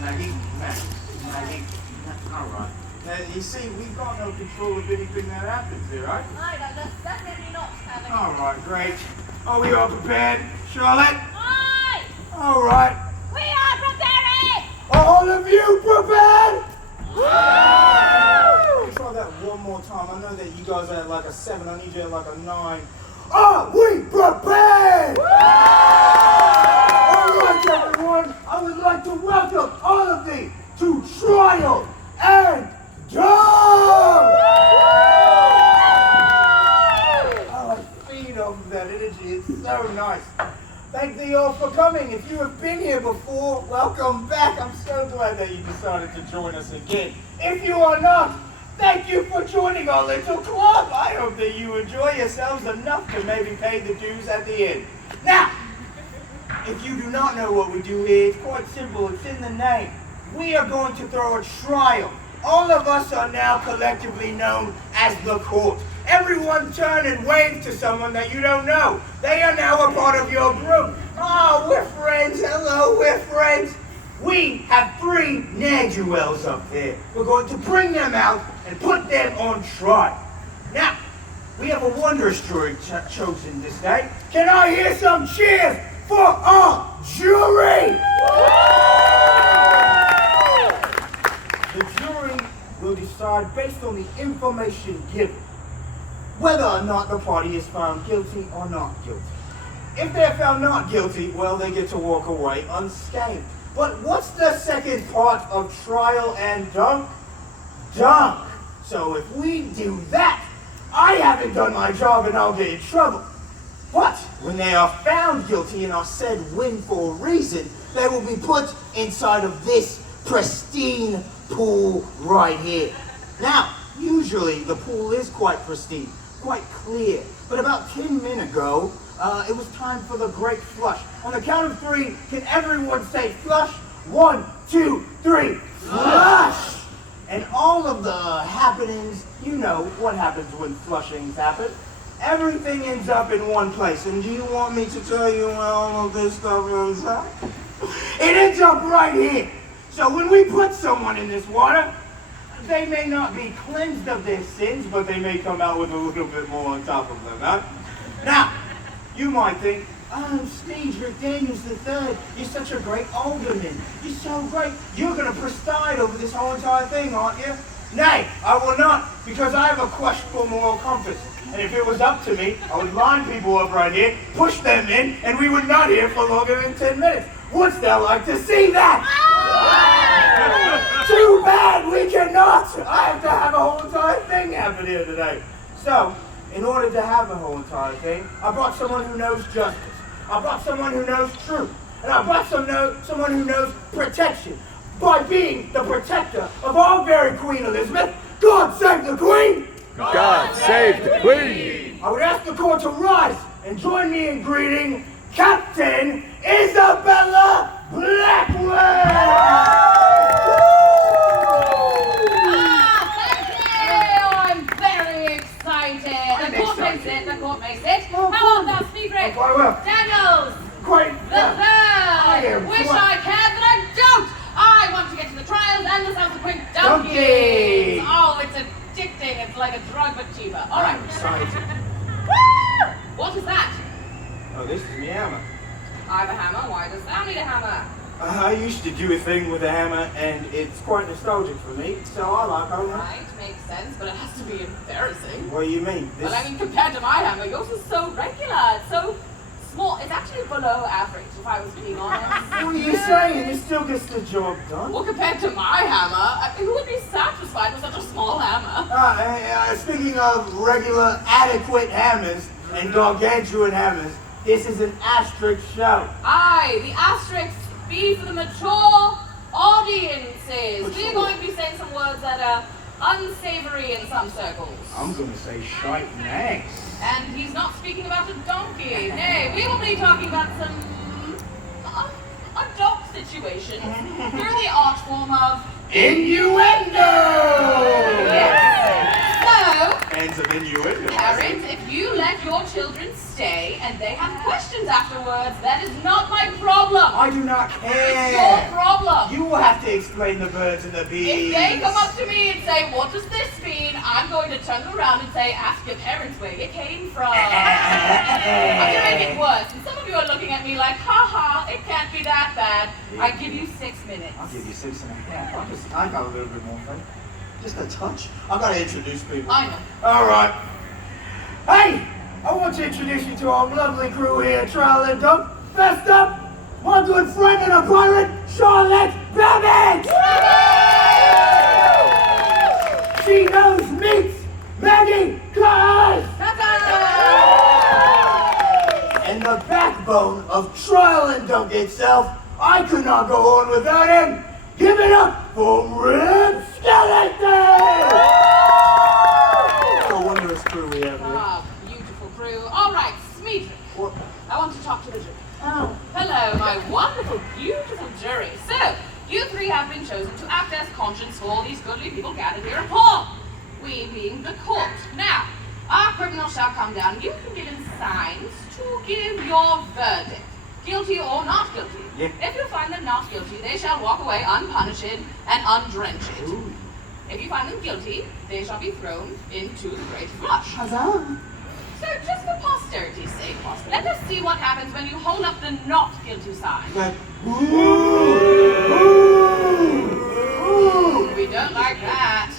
Maggie. All right. Now, you see, we've got no control of anything that happens here, right? I don't definitely not having. All right, great. Are we all prepared, Charlotte? Aye! All right. We are preparing! All of you prepared? Let's try that one more time. I know that you guys are at like a 7. I need you at like a 9. Are we prepared? All right, everyone. I would like to welcome all of thee to Trial and Dunk! I feed off of that energy. It's so nice. Thank thee all for coming. If you have been here before, welcome back. I'm so glad that you decided to join us again. If you are not, thank you for joining our little club. I hope that you enjoy yourselves enough to maybe pay the dues at the end. Now, if you do not know what we do here, it's quite simple. It's in the name. We are going to throw a trial. All of us are now collectively known as the court. Everyone turn and wave to someone that you don't know. They are now a part of your group. Oh, we're friends. Hello, we're friends. We have 3 ne'er-do-wells up there. We're going to bring them out and put them on trial. Now, we have a wondrous jury chosen this day. Can I hear some cheers for our jury? The jury will decide based on the information given whether or not the party is found guilty or not guilty. If they're found not guilty, well, they get to walk away unscathed. But what's the second part of Trial and Dunk? Dunk. So if we do that, I haven't done my job and I'll get in trouble. But when they are found guilty and are said win for a reason, they will be put inside of this pristine pool right here. Now, usually the pool is quite pristine, quite clear. But about 10 minutes ago, it was time for the great flush. On the count of 3, can everyone say flush? 1, 2, 3, flush! And all of the happenings, you know what happens when flushings happen. Everything ends up in one place. And do you want me to tell you where all of this stuff ends up? It ends up right here. So when we put someone in this water, they may not be cleansed of their sins, but they may come out with a little bit more on top of them, huh? Now, you might think, oh, Steve, you're Daniels III. You're such a great alderman. You're so great. You're going to preside over this whole entire thing, aren't you? Nay, I will not, because I have a questionable moral compass. And if it was up to me, I would line people up right here, push them in, and we would not hear for longer than 10 minutes. Wouldst thou like to see that? Too bad we cannot. I have to have a whole entire thing happen here today. So, in order to have the whole entire thing, I brought someone who knows justice. I brought someone who knows truth. And I brought someone who knows protection. By being the protector of our very Queen Elizabeth, God save the Queen! God save the Queen! I would ask the court to rise and join me in greeting Captain Isabella Blackwell! I'm very excited. The court makes it. How about that, Steve? Quite well. Daniels! Quite The third! Wish quite- I cared, but I don't! I want to get to the trials and the subsequent Donkeys. donkeys! Oh, it's addicting. It's like a drug, but cheaper. All right. I'm excited. Woo! What is that? Oh, this is me hammer. I have a hammer. Why does Sam need a hammer? I used to do a thing with a hammer, and it's quite nostalgic for me, so I like holding it. Right, makes sense, but it has to be embarrassing. What do you mean? This... Well, I mean, compared to my hammer, yours is so regular. It's so small. It's actually below average, if I was being honest. What are you saying? It still gets the job done. Well, compared to my hammer, I mean, who would be satisfied with such a small hammer? Speaking of regular, adequate hammers and gargantuan hammers, this is an asterisk show. Aye, the asterisks be for the mature audiences. We're going to be saying some words that are unsavory in some circles. I'm going to say shite and eggs. And he's not speaking about a donkey. Nay, we will be talking about some adult situations through the art form of Innuendo! yes. So, And of innuendo. Parents, if you let your children stay and they have questions afterwards, that is not my problem. I do not care. It's your problem. You will have to explain the birds and the bees. If they come up to me and say, what does this mean? I'm going to turn them around and say, ask your parents where you came from. I'm going to make it worse. And some of you are looking at me like, ha ha, it can't be that bad. I give you 6 minutes. I'll give you 6.5. I got a little bit more faith. Just a touch. I've got to introduce people. I know. All right. Hey, I want to introduce you to our lovely crew here at Trial and Dunk. First up, my good friend and a pirate, Charlotte Babbitt. She knows meats, Maggie Cars. And the backbone of Trial and Dunk itself, I could not go on without him. Give it up for Rip Skeleton! What a wondrous crew we have here. Ah, beautiful crew. All right, Smeedrick. What? I want to talk to the jury. Oh. Hello, my wonderful, beautiful jury. So, you three have been chosen to act as conscience for all these goodly people gathered here upon. We being the court. Now, our criminal shall come down. You can give in signs to give your verdict. Guilty or not guilty. Yeah. If you find them not guilty, they shall walk away unpunished and undrenched. Ooh. If you find them guilty, they shall be thrown into the great flush. Huzzah! So just for posterity's sake, let us see what happens when you hold up the not guilty sign. Like, ooh! Ooh! We don't like that.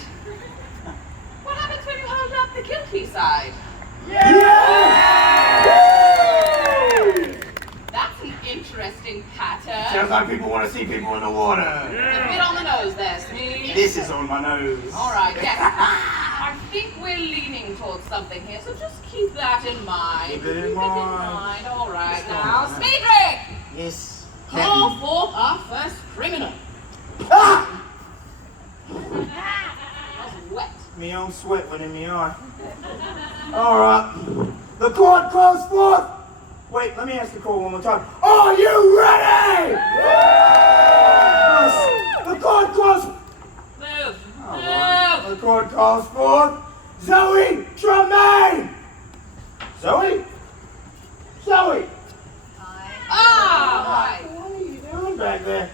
What happens when you hold up the guilty side? That's an interesting pattern. Sounds like people want to see people in the water. A bit on the nose there, Smee. This is on my nose. All right, yes. I think we're leaning towards something here, so just keep that in mind. Keep it in mind. All right, It's now, fine. Smeedrick, Yes. call forth our first criminal. Ah! That was wet. Me own sweat went in me eye. All right. The court calls forth. Wait, let me ask the court one more time. Are you ready? Yes. The court calls. Move. All Move. right. The court calls forth Zoe Tremaine. Zoe? Zoe. Ah, right. What are you doing back there?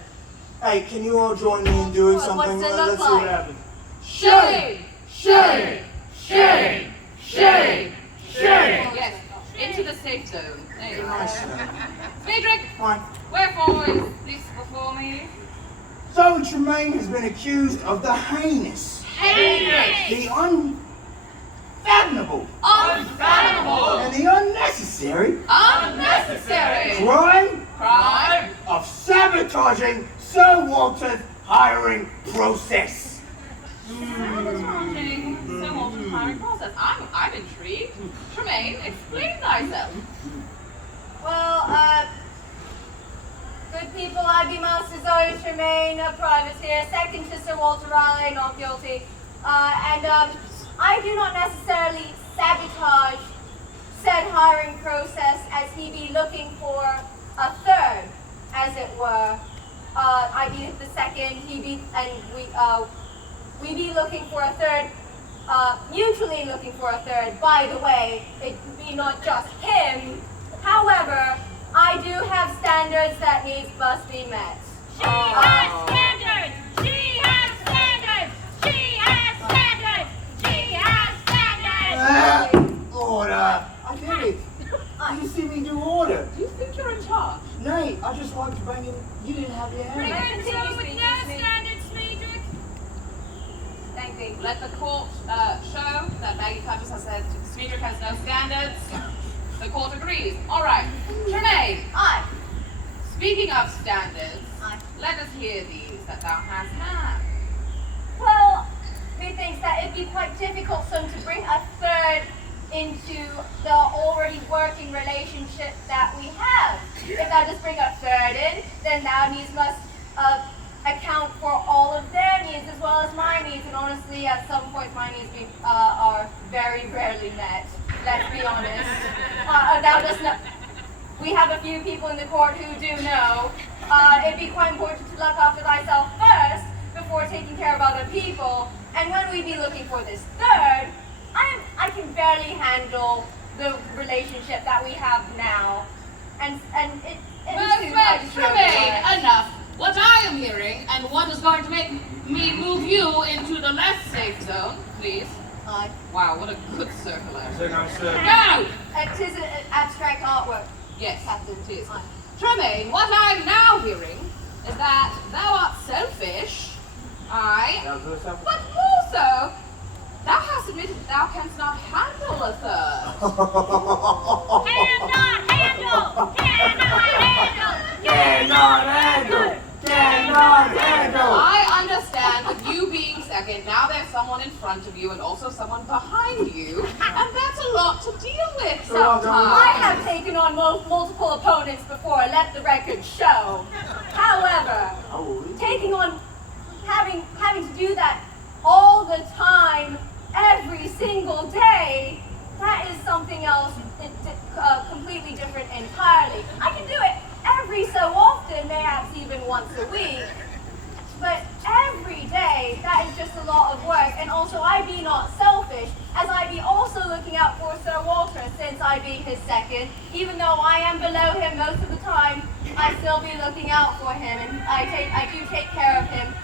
Hey, can you all join me in doing What's something? it look Let's see what like? happens. Shame. Shame! Shame! Shame! Shame! Yes, into the safe zone. There you go. Nice. Smeedrick, Fine. wherefore is this before me? Zoe Tremaine has been accused of the heinous, the unfathomable, Unfathomable. and the unnecessary Unnecessary. crime Crime. of sabotaging Sir Walter's hiring process. Sabotaging so often hiring process. I'm intrigued. Tremaine, explain thyself. Well, good people, I be Master Zoe Tremaine, a privateer, second to Sir Walter Raleigh, not guilty. I do not necessarily sabotage said hiring process as he be looking for a third, as it were. I be the second, he be, and we be looking for a third, mutually looking for a third. By the way, it be not just him. However, I do have standards that needs must be met. She has standards! She has standards! She has standards! She has standards! Order! I did it. Did you see me do order? Do you think you're in charge? Nay, I just liked banging. You didn't have your Bring hand. it through with no standards, Smeedrick! Thank thee. Let the court show that Maggie Cudgels has said Smeedrick has no standards. The court agrees. All right. Tremaine, Aye. speaking of standards, Aye. let us hear these that thou hast had. Well, methinks that it'd be quite difficult some to bring a third into the already working relationship that we have. If thou just bring a third in, then thou needs must account for all of their needs as well as my needs. And honestly, at some point, my needs are very rarely met. Let's be honest. Thou does not. We have a few people in the court who do know. It'd be quite important to look after thyself first before taking care of other people. And when we be looking for this third, I can barely handle the relationship that we have now. And it Well, was well, Tremaine, enough. What I am hearing, and what is going to make me move you into the less safe zone, please. Aye. Wow, what a good circle. So nice, sir. Go! It is an abstract artwork. Yes, Captain. it is. Aye. Tremaine, what I'm now hearing is that thou art selfish. Aye. But more so, thou hast admitted that thou canst not handle a third. Cannot handle! Cannot handle! Cannot handle! I understand with you being second, now there's someone in front of you and also someone behind you, and that's a lot to deal with sometimes. I have taken on multiple opponents before, let the record show. However, taking on, having to do that all the time, every single day, that is something else, completely different entirely. I can do it every so often, perhaps even once a week. But every day, that is just a lot of work. And also, I be not selfish, as I be also looking out for Sir Walter, since I be his second. Even though I am below him most of the time, I still be looking out for him, and I do take care of him.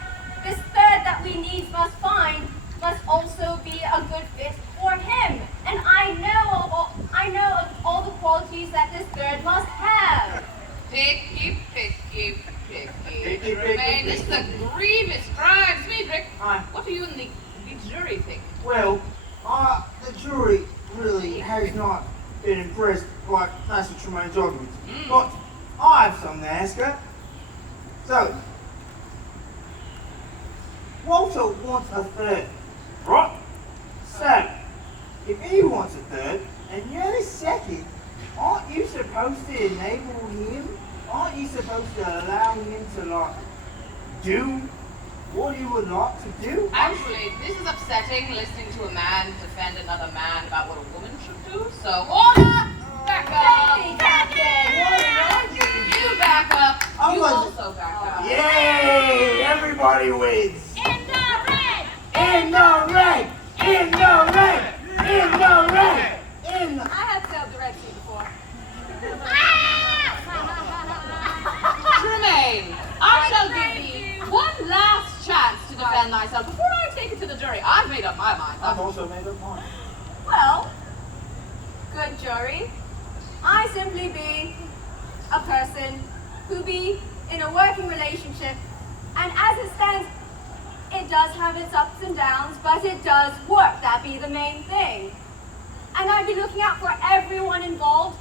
This third that we needs must find must also be a good fit for him. And I know of all the qualities that this third must have. Picky. Tremaine, this is a grievous crime. Smeedrick, Aye. what do you and the jury think? Well, the jury really has not been impressed by Master Tremaine's arguments. But I have some to ask her. So, Walter wants a third, right? So, if he wants a third, and you're the second, aren't you supposed to enable him? Aren't you supposed to allow him to, like, do what he would like to do? Actually, this is upsetting, listening to a man defend another man about what a woman should do. So, order! Back Thank you, up! Captain. You back up. I You wasn't- also back up. Yay! Everybody wins! In the red! In the red! In the red! In the red! In the... I have sailed the Red Sea before. Tremaine, I shall give thee one last chance to defend thyself before I take it to the jury. I've made up my mind. I've also made up mine. Well, good jury. I simply be a person who be in a working relationship, and as it stands, it does have its ups and downs, but it does work. That be the main thing. And I be looking out for everyone involved,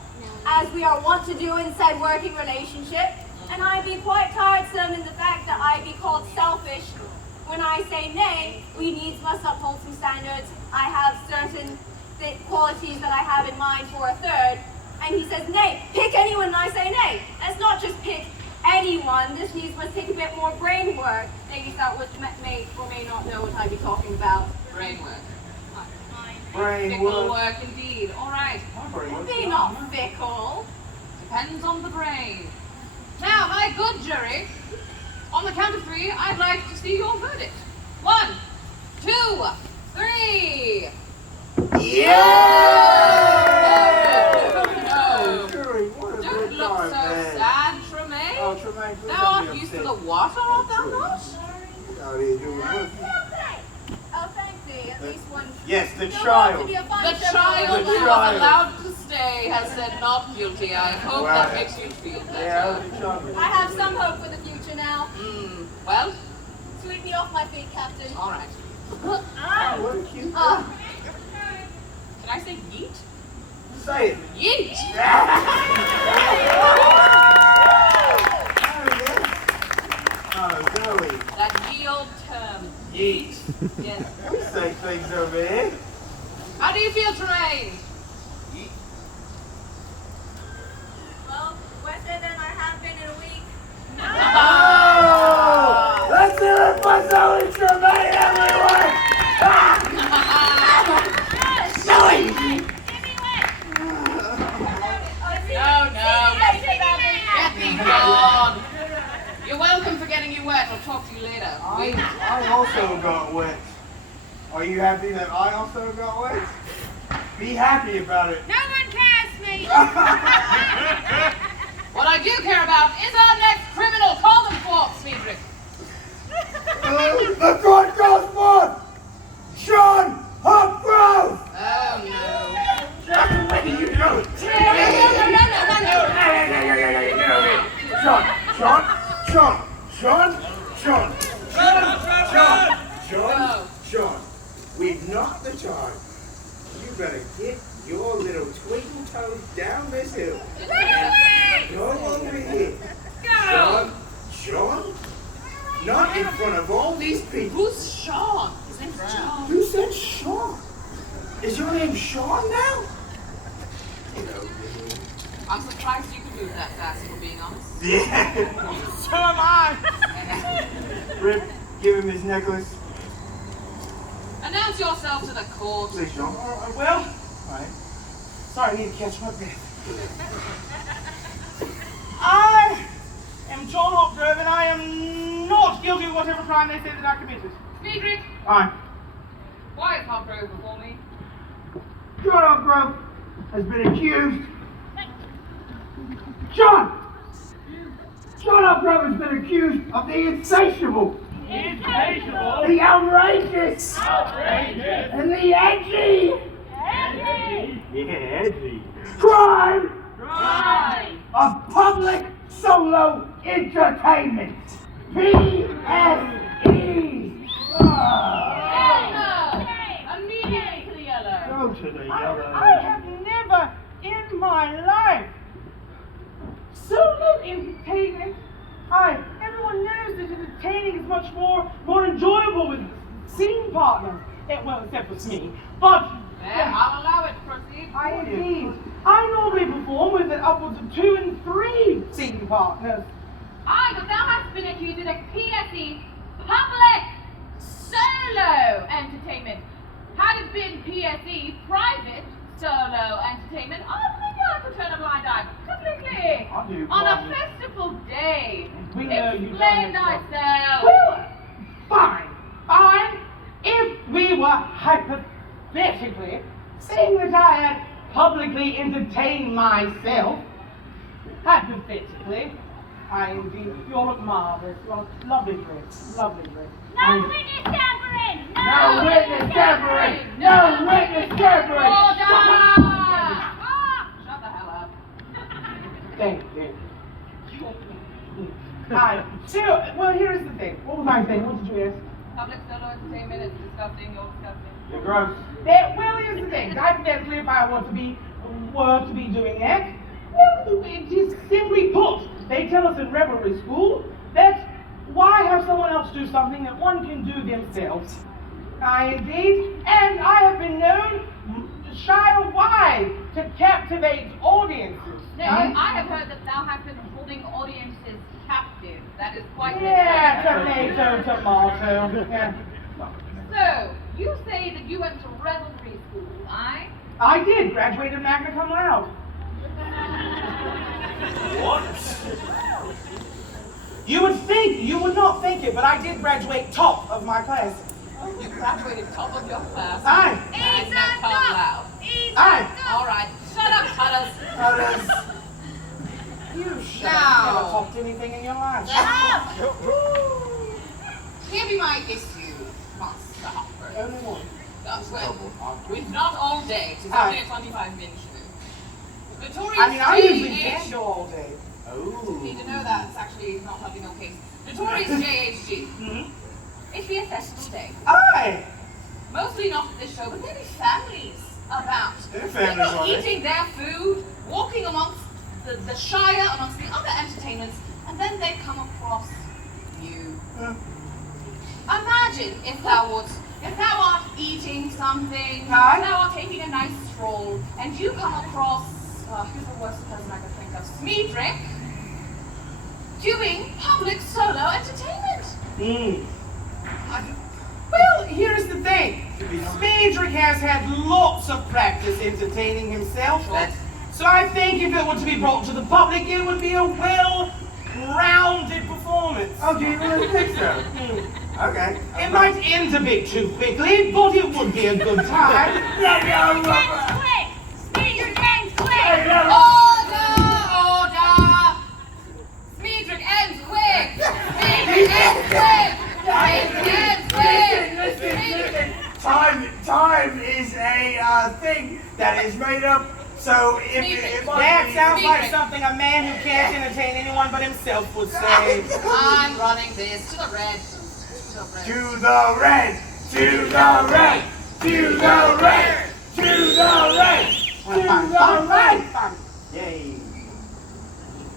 as we are wont to do in said working relationship. And I be quite tiresome in the fact that I be called selfish. When I say nay, we needs must uphold some standards. I have certain qualities that I have in mind for a third. And he says, nay, pick anyone, and I say nay. Let's not just pick anyone. This needs must take a bit more brain work. Ladies that may or may not know what I be talking about. Brain work. Brain Fickle work. work indeed. All right. My brain works. Be not fickle. Depends on the brain. Now, my good jury, on the count of three, I'd like to see your verdict. 1, 2, 3. No. Jury, what a Don't good look so time, man. sad, Tremaine. Oh, Tremaine, please Thou don't art be used to upset. the water, art thou not? How do you do it? Oh, thank thee. At least one. Yes, the You'll child. want to be a fun The show. child The who was child. allowed to stay has said not guilty. I hope Wow. that makes you feel Yeah, better. the child. I have some hope for the future now. Well, Sweep me off my feet, Captain. all right. Oh, what a cute Ah. Can I say yeet? Say it. Yeet! Oh, Zoe. That ye old term. Yeet. Yes. We say things over here. How do you feel, Tremaine? Well, worse than I have been in a week. Oh! Let's hear it for Zoe Tremaine, everyone! Zoe! Get thee gone. You're welcome for getting you wet. I'll talk to you later. I also got wet. Are you happy that I also got wet? Be happy about it. No one cares, mate. What I do care about is our next criminal. Call them forth, Friedrich. The court goes forth! Sean Hopgrove! Oh, no. Where do you know it? No. Sean, we've knocked the charge. You better get your little twinkle toes down this hill. Go over here. Sean? Not in front of all these people. Who's Sean? His name's John. Who said Sean? Is your name Sean now? I'm surprised you could move that fast, if we're being honest. Yeah. So am I. Rip, give him his necklace. Announce yourself to the court. Please, Sean. Well, Alright. sorry, I need to catch my breath. I am John Hopgrove, and I am not guilty of whatever crime they say that I committed. Friedrich, Aye. why is Hopgrove before me? John Hopgrove has been accused. John Hopgrove has been accused of the insatiable, Insatiable. the outrageous, Outrageous. and the edgy. Edgy. Yeah, edgy. Crime Right. of public solo entertainment. PSE. Yellow! Immediately to the yellow. Go to the I have never in my life solo entertainment. Everyone knows that entertaining is much more enjoyable with scene partners. Well, except for me. But There, I'll allow it. Proceed. I normally perform with upwards of 2 and 3 scene partners. Aye, but thou hast been accused of PSE, public solo entertainment. Had it been PSE, private solo entertainment, I think I could turn a blind eye completely. I do, On a private. festival day. We know you Explain don't have thyself. Well, fine. If we were hypothetically saying that I had publicly entertained myself, hypothetically, you all look marvelous. You all look lovely dress. Lovely dress. No witness tampering. No witness tampering! No witness tampering! Order! Shut Shut the hell up. Thank you. Well, here's the thing. What was I saying? What did you ask? Public solo entertainment is disgusting. You're disgusting. You're gross. Well, here's the thing. Hypothetically, if I were to be doing that, well, it is simply put. They tell us in revelry school that why have someone else do something that one can do themselves? Indeed, and I have been known shy away to captivate audiences. No, I have heard that thou hast been holding audiences captive. That is quite Yeah, different. tomato. Yeah. So, you say that you went to revelry school, aye? I did, graduated magna cum laude. You would not think it, but I did graduate top of my class. You graduated top of your class. Aye. Magna cum laude. Aye. All right, shut up, Tutters. You should Now. have never topped anything in your life. Here be my issue, Master Hopper. Only one. Well, we've not all day. It's only a 25-minute show. Notorious I usually JH can't go all day. You need to know that. It's actually not helping no case. Notorious JHG. It'd be a festival day. Aye. Mostly not at this show, but there'd be families about. There are families People on it. eating their food, walking amongst the Shire, amongst the other entertainments, and then they come across you. Imagine if thou art eating something, Aye. thou art taking a nice stroll, and you come across, who's the worst person I could think of? Smedrick, doing public solo entertainment. Well, here's the thing. Smedrick has had lots of practice entertaining himself. So I think if it were to be brought to the public, it would be a well-rounded performance. Oh, do you really think so? Okay. It might end a bit too quickly, but it would be a good time. Ends quick! Speedrick ends quick! Order! Order! Speedrick ends quick! Speedrick ends quick! Speedrick ends quick! Listen. Time is a thing that is made up. So if That sounds like something a man who can't entertain anyone but himself would say. I'm running this to the red. to the red, to the red, to the red, to the red, to the red. Yay.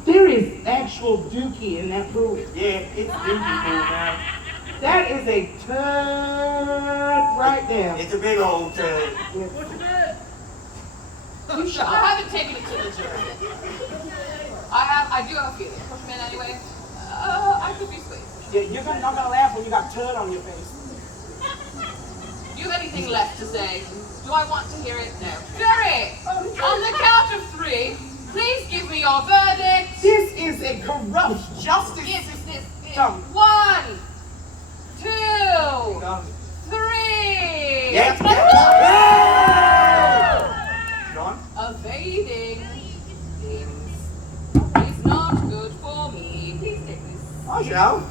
There is actual dookie in that pool. Yeah, it's dookie pool now. That is a turd right there. It's a big old turd. You should. I haven't taken it to the jury yet. I do have a feeling. Push him in anyway. I could be swayed. Yeah, you're not gonna laugh when you got turd on your face. Do you have anything left to say? Do I want to hear it? No. Jury! On the count of 3, please give me your verdict. This is a corrupt justice Yes. system. 1, 2, 3. Yep. John? Evading things is not good for me. Please take this. I shall.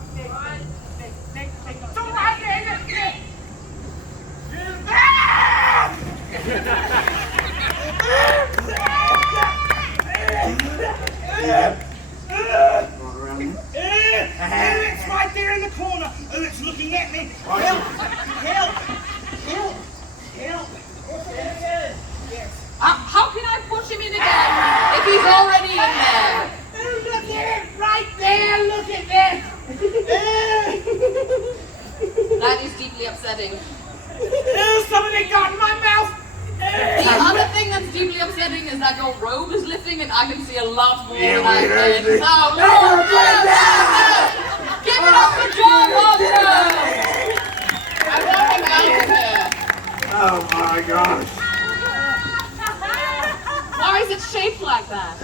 It's right there in the corner. It's looking at me. Help! How can I push him in again if he's already in there? Look at it right there. Look at this. That is deeply upsetting. Somebody got in my mouth. The other thing that's deeply upsetting is that your robe is lifting and I can see a lot more Yeah, than I we heard can. it. No, no. Give it up for John Walker! I want him out of here. Oh my gosh. Why is it shaped like that?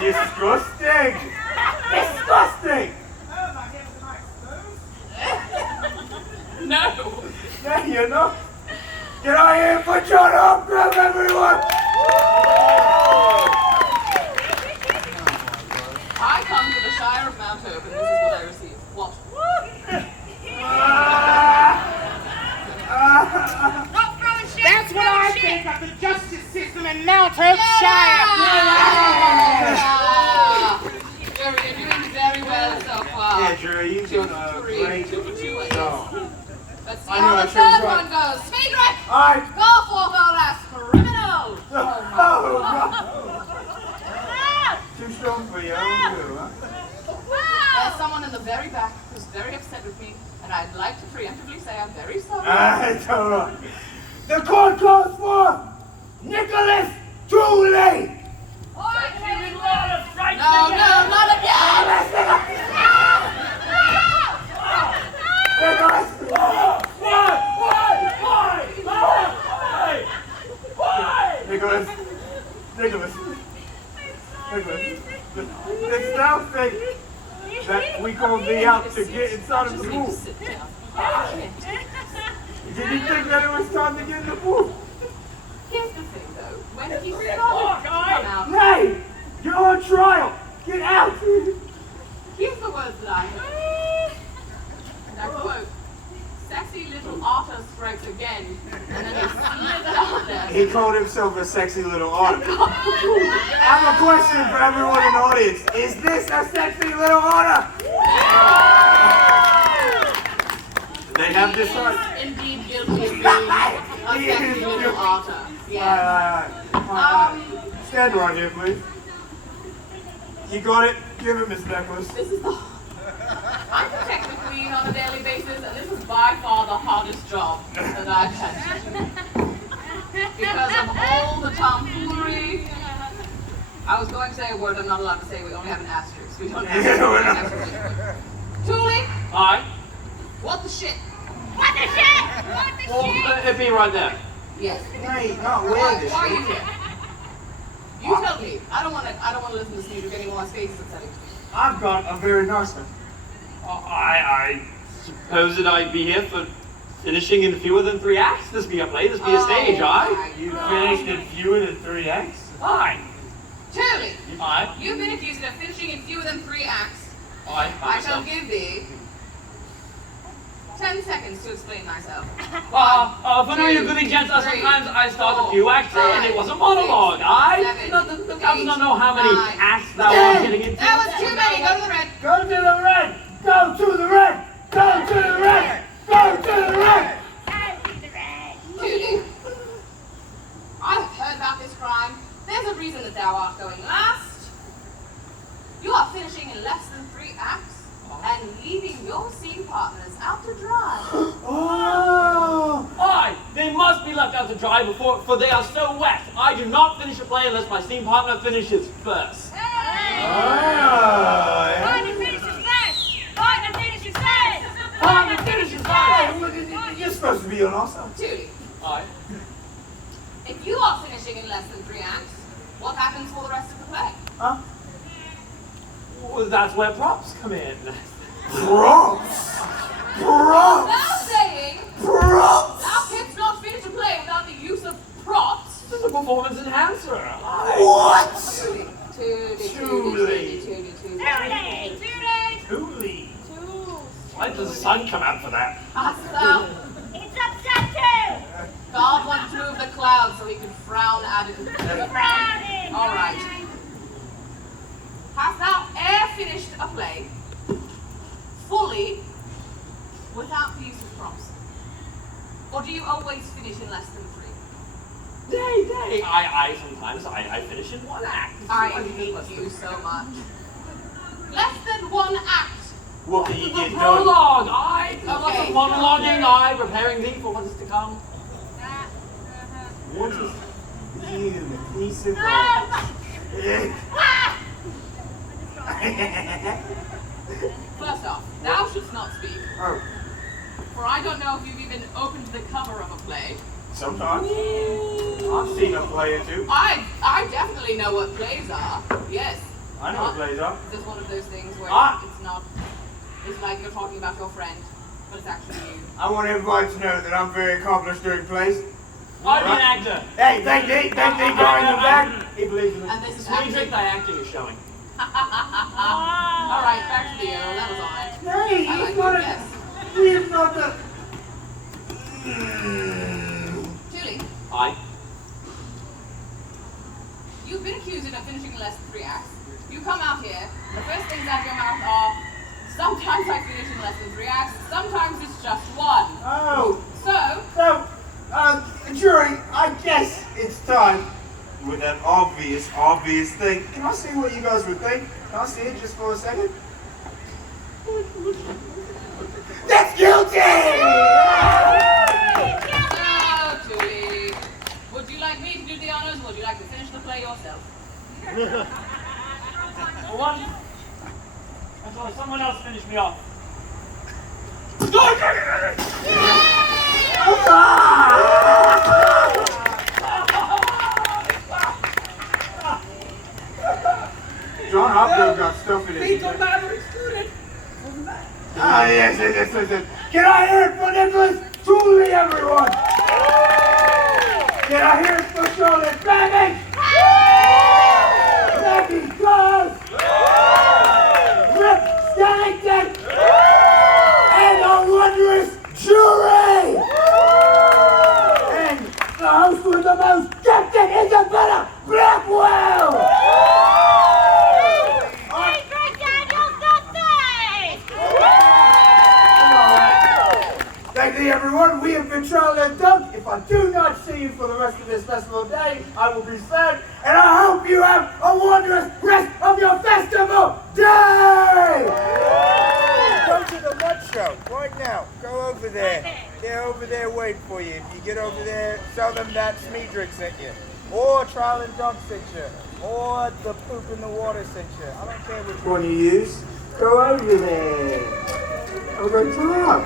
Disgusting. Disgusting. No. No, you're not. Get out here and put John up, grab everyone. I come to the Shire of Mount Hope and this is what I receive. What? That's what I think of the justice system in Mount Hope Shire. Jerry, you're doing very well so far. Yeah, Jerry, you've done a great 2 for 2, I guess. job. Let's see I how knew the I should've third tried. one goes. Speedrick! Alright. Go for the last criminal! Oh, God. Too strong for you, huh? There's someone in the very back who's very upset with me, and I'd like to preemptively say I'm very sorry. It's alright. The court calls for Nicholas Dooley. No, not again! Nicholas. Nicholas. This now thing that we called thee out to get inside of the Just need pool. to sit down. Did you think that it was time to get in the pool? Here's the thing, though. When he started to come out, Hey! You're on trial! Get out! here's the words that I heard. And I quote, "Sexy little otter strikes again," and then he slid down there. He called himself a sexy little otter. I have a question for everyone in the audience. Is this a sexy little otter? They have He decided. is indeed guilty of being a sexy little otter. Yeah. Stand right here, please. You got it? Give him his necklace. This is the. I'm protect the queen on a daily basis, and this is by far the hardest job that I've had to do. Because of all the tomfoolery. I was going to say a word I'm not allowed to say. We only have an asterisk. We don't have an asterisk. Toolie, Aye. what the shit? What the shit? What the Well, shit? it'd be right there. Yes. Hey, not Why wear this. are you here? You tell me. I don't want to listen to Sneaker anymore. His face is upsetting to me. I've got a very nice one. I suppose that I'd be here for finishing in fewer than 3 acts. This be a play, this be a stage, aye? You finished in fewer than 3 acts? Aye. Truly, Aye. you've been accused of finishing in fewer than 3 acts. Aye. I shall give thee 10 seconds to explain myself. For no you goody gents, sometimes I start a few acts and it was a monologue, aye? The cops don't know how many acts thou art getting into. That was too many. Go to the red. Go to the red! Go to the red! Go to the red! Go to the red! Judy, I have heard about this crime. There's a reason that thou art going last. You are finishing in less than 3 acts and leaving your scene partners out to dry. Oh! Aye, they must be left out to dry for they are so wet. I do not finish a play unless my scene partner finishes first. Partner finishes first. Partner finishes first. Partner finishes first. You're supposed to be on our side. Judy, Aye. if you are finishing in less than 3 acts, what happens for the rest of the play? Huh? Well, that's where props come in. Props! Props! Thou saying Props! thou canst not finish a play without the use of props? This is a performance enhancer. Aye. What? Judy. Truly. Why does the sun come out for that? Hast thou? It's upset too. God wanted to move the clouds so he could frown at it. Frowning. All right. Hast thou e'er finished a play fully without the use of props? Or do you always finish in less than 3? Day. I sometimes I finish in 1 act. I hate you so much. Less than 1 act. What are The you doing? prologue, I lots Okay. of monologuing, I preparing thee for what is to come. What is you, piece of First off, thou shouldst not speak, Oh, for I don't know if you've even opened the cover of a play. sometimes. I've seen a play or two. I definitely know what plays are. Yes. I know what plays are. Is this one of those things where it's not, it's like you're talking about your friend, but it's actually you? I want everybody to know that I'm very accomplished during plays. I'm an actor. Hey, thank thee, guy in the back. He believes in me. And this is Sweet acting. thy acting is showing. All right, back to the Earl. That was all right. Hey, I he's like not it, a... yes. We have not the... Julie, Aye. you've been accused of finishing in less than 3 acts. You come out here, the first things out of your mouth are, sometimes I finish in less than 3 acts, sometimes it's just 1. Oh, So, jury, I guess it's time with that obvious thing. Can I see what you guys would think? Can I see it just for a second? That's guilty! now, Julie, would you like me to do the honors, or would you like to finish the play yourself? For one, I thought someone else finish me off. John Hopkins got stuff in his Legal matter excluded. Ah, yes. Can I hear it for Nicholas? Truly, everyone! Can I hear it for Charlotte Baggage? Becky Claus! Rick Skellington! And a wondrous jury! And the host with the most, Captain Isabella Blackwell! Secret Daniel's not safe. Thank you, everyone. We have been Charlie and Doug. If I do not see you for the rest of this festival day, I will be sad. And I hope you have a wondrous rest of your festival day! Go to the Mud Show right now. Go over there. They're over there waiting for you. If you get over there, tell them that Smedrick sent you. Or Charlie and Doug sent you. Or the poop in the water sent you. I don't care which one you use. Go over there. Have a good time.